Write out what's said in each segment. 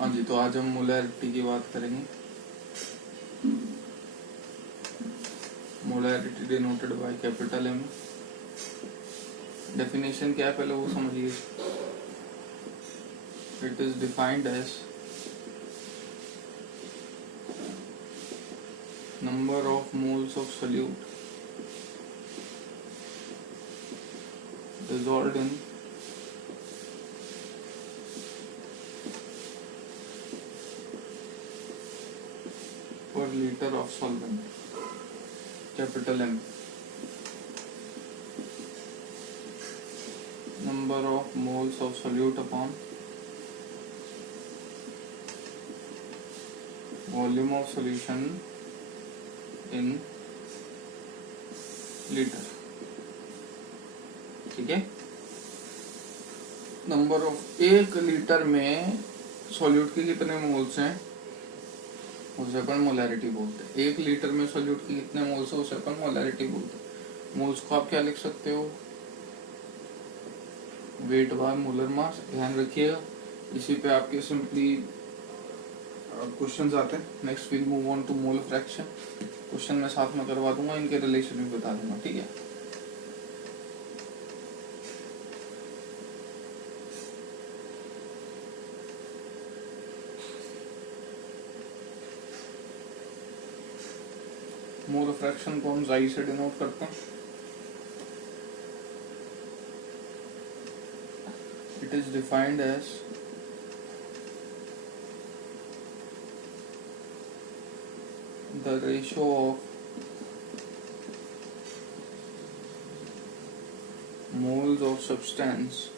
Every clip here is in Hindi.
हाँ जी, तो आज हम मोलैरिटी की बात करेंगे। Molarity denoted by capital M. Definition क्या है पहले वो समझिए। It is defined as number of moles of solute dissolved in per liter of solvent, capital M. Number of moles of solute upon volume of solution in liter. ठीक है। नंबर ऑफ 1 लीटर में सॉल्यूट के कितने मोल्स हैं उसे अपन मोलैरिटी बोलते हैं। 1 लीटर में सॉल्यूट के कितने मोल्स हैं उसे अपन मोलैरिटी बोलते हैं। मोल्स को आप क्या लिख सकते हो, वेट बाय मोलर मास। ध्यान रखिएगा, इसी पे आपके सिंपली क्वेश्चंस आते हैं। Next will move on to mole fraction. Question मैं साथ में करवा दूंगा, इनके रिलेशन भी बता दूंगा। ठीक है। मोल फ्रैक्शन को हम जाई से डिनोट करते हैं। It is defined as the ratio of moles of substance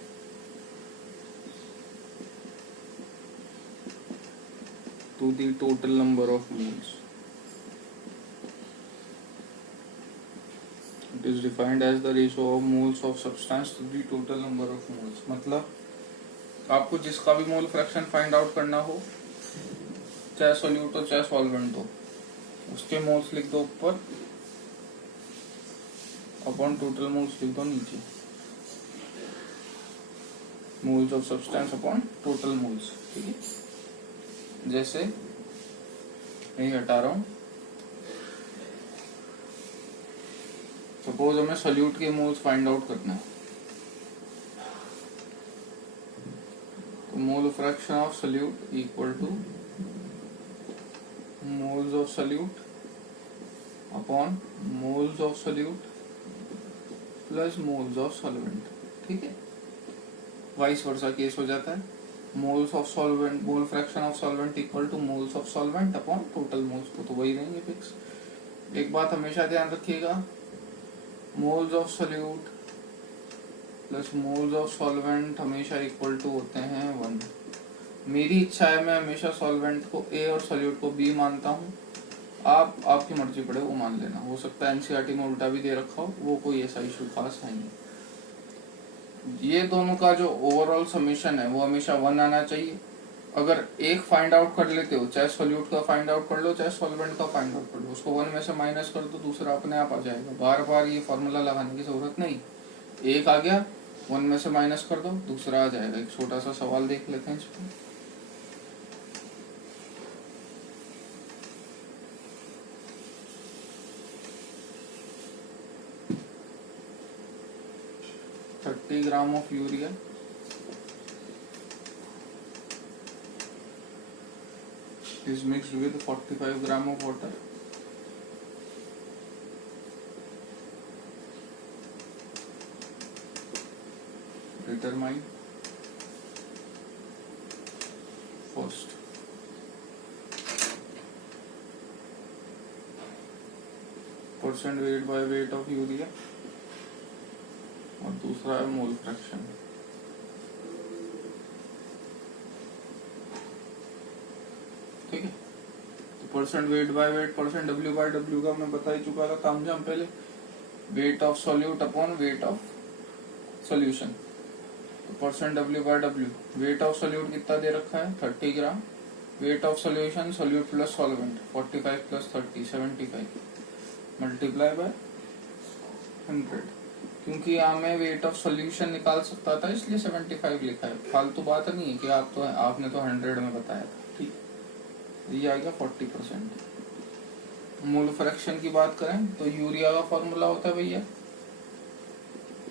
to the total number of moles. It is defined as the ratio of moles of substance to the total number of moles। मतलब आपको जिसका भी मोल फ्रैक्शन फाइंड आउट करना हो, चाहे सॉल्यूट हो चाहे सॉल्वेंट हो, उसके मोल्स लिख दो ऊपर, अपॉन टोटल मोल्स लिख दो नीचे। Moles of substance upon total moles. ठीक है। जैसे यही हटा रहा हूं। सपोज हमें सॉल्यूट के मोल्स फाइंड आउट करना है, तो मोल fraction of solute equal two moles of solute upon moles of solute plus moles of solvent. ठीक है। वाइस वर्सा केस हो जाता है। Moles of solvent, mole fraction of solvent equal two moles of solvent upon total moles, को तो वही रहेंगे फिक्स। एक बात हमेशा ध्यान रखिएगा, moles of solute plus moles of solvent हमेशा इक्वल टू होते हैं 1। मेरी इच्छा है मैं हमेशा सॉल्वेंट को A और सोल्यूट को B मानता हूँ। आप आपकी मर्जी पड़े वो मान लेना। हो सकता है एनसीईआरटी में उल्टा भी दे रखा हो, वो कोई ऐसा इशू खास है नहीं। ये दोनों का जो ओवरऑल समेशन है वो हमेशा 1 आना चाहिए। अगर एक फाइंड आउट कर लेते हो, चाहे सोल्यूट का फाइंड आउट कर लो चाहे सॉल्वेंट का फाइंड आउट कर लो, उसको 1 में से माइनस कर दो, दूसरा अपने आप आ जाएगा। बार बार ये फॉर्मूला लगाने की जरूरत नहीं। एक आ गया, 1 में से माइनस कर दो, दूसरा आ जाएगा। एक छोटा सा सवाल देख लेते हैं इस पर। $30 gram of urea is mixed with 45 gram of water. Determine first percent weight by weight of urea और दूसरा है मोल फ्रैक्शन। ठीक है। तो percent weight by weight, percent W by W का मैं बता ही चुका था काम जम पहले। Weight of solute upon weight of solution. तो percent W by W, weight of solute कितना दे रखा है 30 gram, weight of solution solute plus solvent 45 plus 30 75 multiply by 100। क्योंकि यहाँ में वेट ऑफ सोल्यूशन निकाल सकता था इसलिए 75 लिखा है। फालतू बात नहीं है कि आपने तो 100 में बताया था। ठीक, ये आ गया 40%। मोल फ्रैक्शन की बात करें तो यूरिया का फॉर्मूला होता है भैया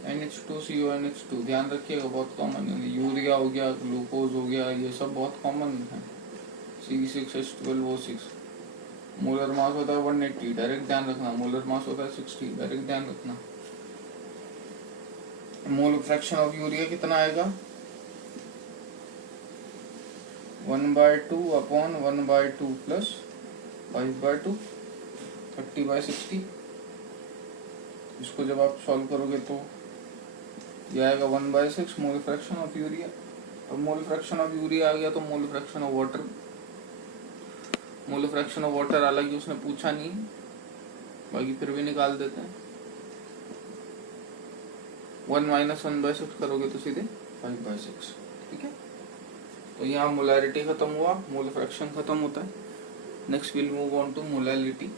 NH2CONH2। ध्यान रखिएगा, बहुत कॉमन है। यूरिया हो गया, ग्लूकोज हो गया, ये सब बहुत कॉमन है। C6H12O6। मोलर मास होता है 180, डायरेक्ट ध्यान रखना। मोलर मास होता है 60, डायरेक्ट ध्यान रखना। मोल फ्रैक्शन ऑफ यूरिया कितना आएगा? 1/2 अपॉन 1/2 प्लस 5/2, 30/60। इसको जब आप सॉल्व करोगे तो ये आएगा 1/6 मोल फ्रैक्शन ऑफ यूरिया। अब मोल फ्रैक्शन ऑफ यूरिया आ गया तो मोल fraction of water, mole fraction of water हालांकि उसने पूछा नहीं, बाकी फिर भी निकाल देते हैं। 1 - 1/6 करोगे तो सीधे 5/6। ठीक है, तो यहाँ मोलैरिटी खत्म हुआ, मोल फ्रैक्शन खत्म होता है। Next will move on to molality.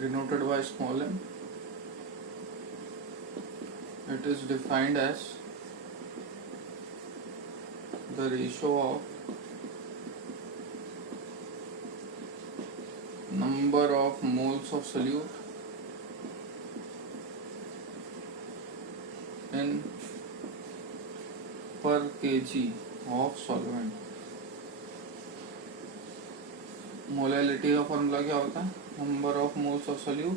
denoted by small m. It is defined as the ratio of number of moles of solute in per kg of solvent। Molality का फॉर्मूला क्या होता है? Number of moles of solute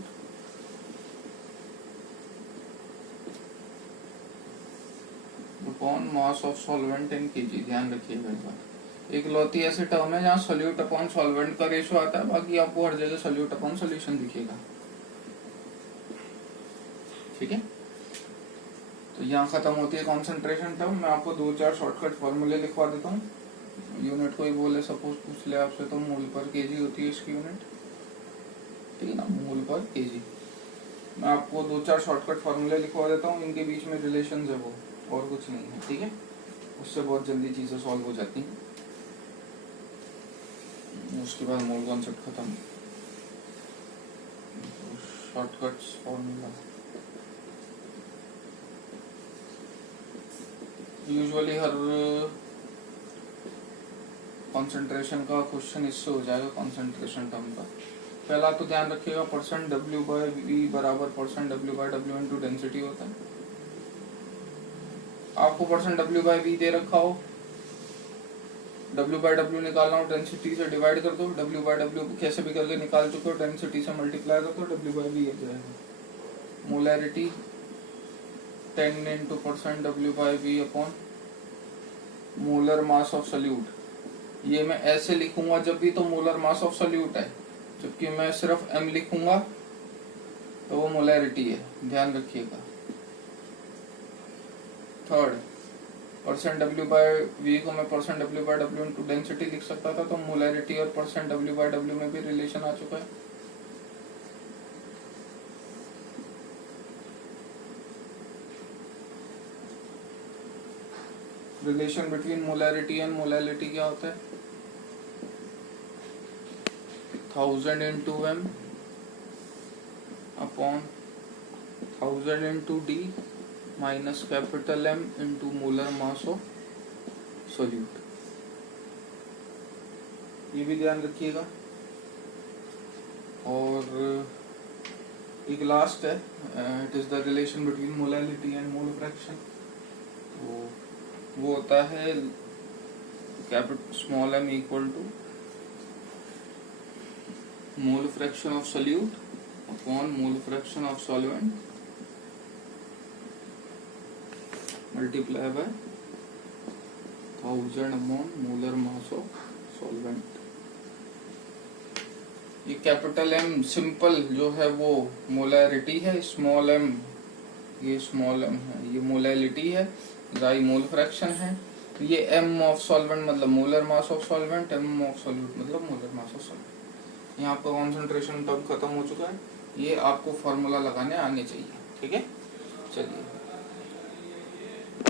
upon mass of solvent in KG. ध्यान रखिएगा इस बात। एक लौती ऐसी टर्म है जहाँ सोल्यूट अपॉन सॉल्वेंट का रेशो आता है, बाकी आपको हर जगह सोल्यूट अपॉन सोल्यूशन दिखेगा। ठीक है, तो यहाँ खत्म होती है कॉन्सेंट्रेशन टर्म। मैं आपको 2-4 शॉर्टकट फॉर्मूले लिखवा देता हूँ। यूनिट कोई बोले, सपोज पूछ ले आपसे, तो मोल पर केजी होती है इसकी यूनिट। ठीक है ना, मोल पर केजी। मैं आपको 2-4 शॉर्टकट फॉर्मूले लिखवा देता हूँ, इनके बीच में रिलेशन है वो, और कुछ नहीं है। ठीक है, उससे बहुत जल्दी चीजें सॉल्व हो जाती हैं। उसके बाद मोल कॉन्सेप्ट खत्म। शॉर्टकट्स फॉर्मूला यूजुअली हर कंसंट्रेशन का क्वेश्चन इससे हो जाएगा, कंसंट्रेशन टर्म का। पहला तो ध्यान रखिएगा, %W/V बराबर %W/W इंटू डेंसिटी होता है। आपको %W/V दे रखा हो, W/W निकालना हो, डेंसिटी से डिवाइड कर दो। W/W कैसे भी करके निकाल चुके हो, डेंसिटी से मल्टीप्लाई कर दो, W/V आ जाएगा। Molarity 10 into %W/V upon molar mass of solute. ये मैं ऐसे लिखूंगा जब भी तो मोलर मास ऑफ सोल्यूट है, जबकि मैं सिर्फ m लिखूंगा तो वो मोलैरिटी है। ध्यान रखिएगा। थर्ड, %W/V को मैं %W/W इंटू डेंसिटी लिख सकता था, तो मोलैरिटी और %W/W में भी रिलेशन आ चुका है। Relation between molarity and molality क्या होता है? 1000 into m upon 1000 into d minus capital M into molar mass of solute। ये भी ध्यान रखिएगा। और एक लास्ट है, it is the relation between molality and mole fraction. तो वो होता है small m equal to mole fraction of solute upon mole fraction of solvent multiply by 1000 upon molar mass of solvent. ये कैपिटल M सिंपल जो है वो मोलैरिटी है, स्मॉल m ये स्मॉल m है, ये मोलैलिटी है, y मोल फ्रैक्शन है। ये m ऑफ सॉल्वेंट मतलब molar mass of solvent, m of solute मतलब मोलर मास ऑफ सॉल्वेंट। यहाँ आपका कॉन्सेंट्रेशन टर्म खत्म हो चुका है। ये आपको फॉर्मूला लगाने आने चाहिए, ठीक है। चलिए